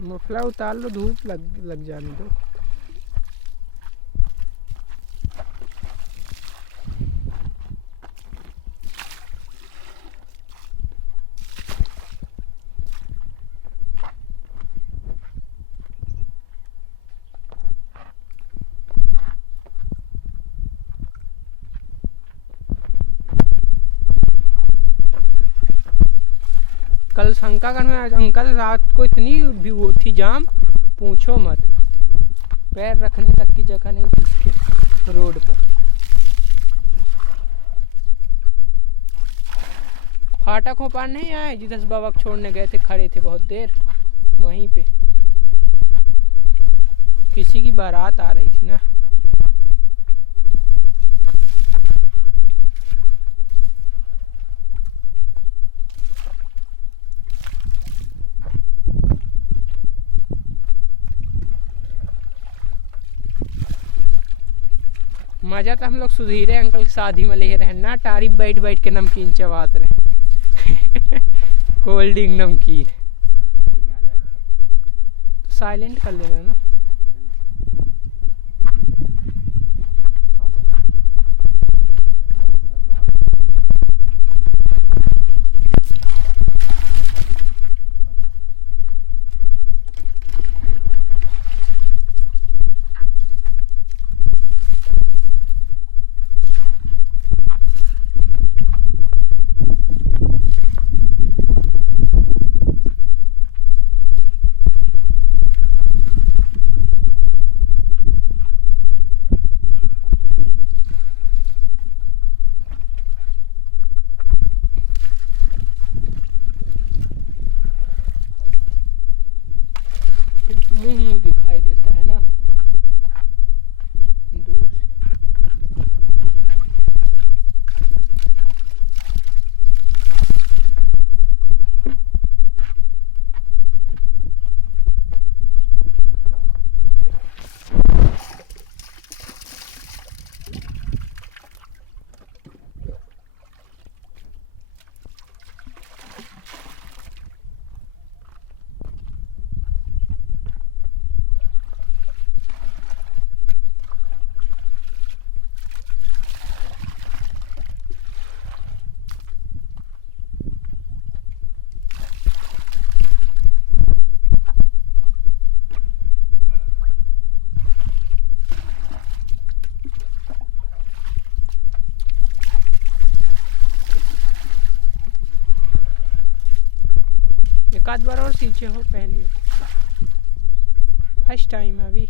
मफला उतार लो, धूप लग जाने दो। कल शंकागढ़ में अंकल रात को इतनी भी वो थी जाम, पूछो मत। पैर रखने तक की जगह नहीं थी उसके रोड पर। फाटक हो पार नहीं आए, जिधर बाबा को छोड़ने गए थे, खड़े थे बहुत देर वहीं पे। किसी की बारात आ रही थी ना। मजा तो हम लोग सुधीरे अंकल की शादी में ले रहे ना, टारी बैठ बैठ के नमकीन चबाते रहे। कोल्ड ड्रिंक नमकीन। तो साइलेंट कर लेना ना। मुंह दिखाई देता है ना दूर से। एक आध बार और सींचे हो, पहले फर्स्ट टाइम है अभी।